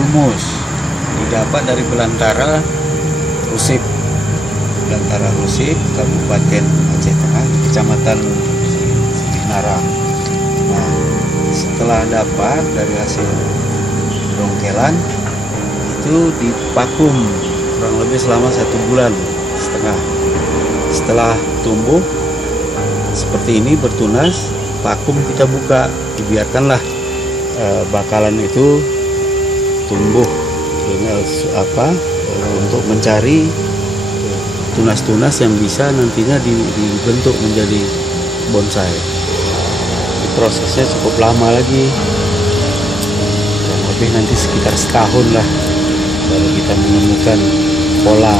humus, didapat dari Belantara Rusip, Kabupaten Aceh Tengah, Kecamatan Nara. Nah, setelah dapat dari hasil dongkelan itu divakum kurang lebih selama 1,5 bulan. Setelah tumbuh seperti ini bertunas, vakum kita buka, dibiarkanlah bakalan itu tumbuh dengan untuk mencari tunas-tunas yang bisa nantinya dibentuk menjadi bonsai. Prosesnya cukup lama lagi, kurang lebih nanti sekitar setahun lah baru kita menemukan pola.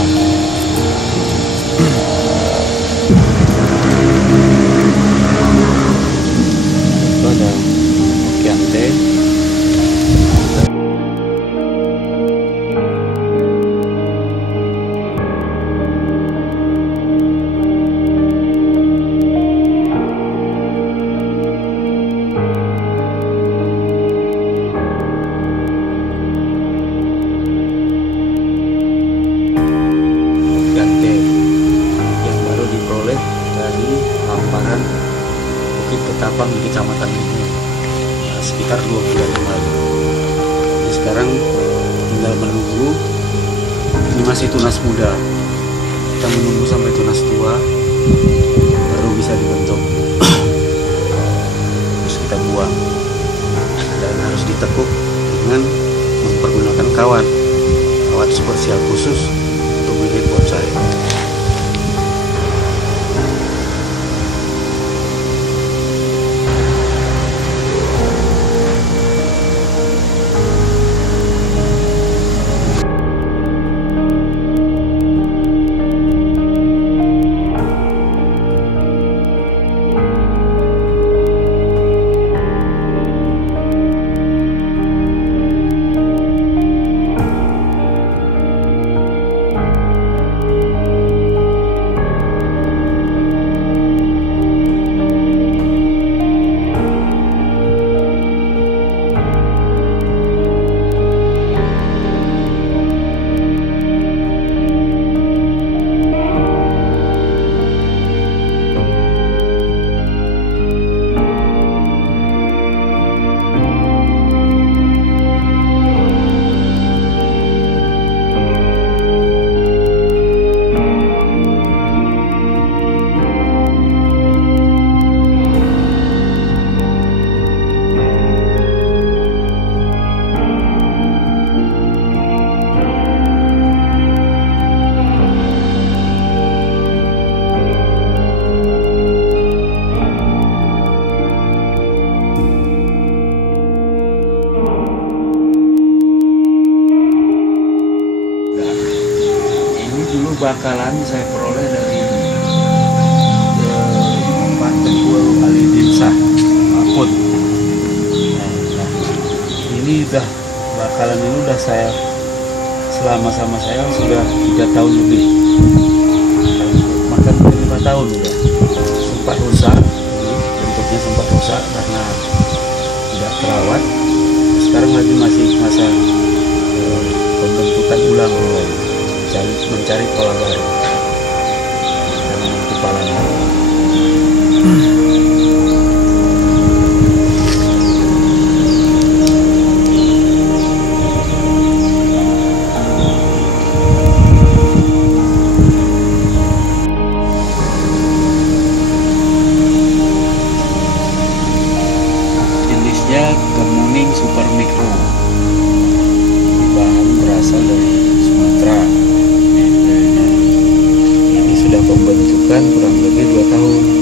Itu ada Okiante. Bukit Ketapang di Kecamatan ini sekitar 2 bulan yang lalu. Jadi sekarang tinggal menunggu. Ini masih tunas muda, kita menunggu sampai tunas tua baru bisa dibentuk. Terus kita buang dan harus ditekuk dengan mempergunakan kawat spesial khusus untuk milik bonsai. Bakalan saya peroleh dari Pak Teguh Alidin Shah Mahfud. Nah, ini udah bakalan ini udah saya selama sama saya sudah 3 tahun lebih, makan 5 tahun udah. Sempat rusak, bentuknya sempat rusak karena tidak terawat. Sekarang lagi masih masa pembentukan ulang mulai. Mencari pola baru dan kepalanya. Jenisnya Kemuning Super Mikro. Bahan berasal dari Sumatera. Sudah pembentukan kurang lebih 2 tahun.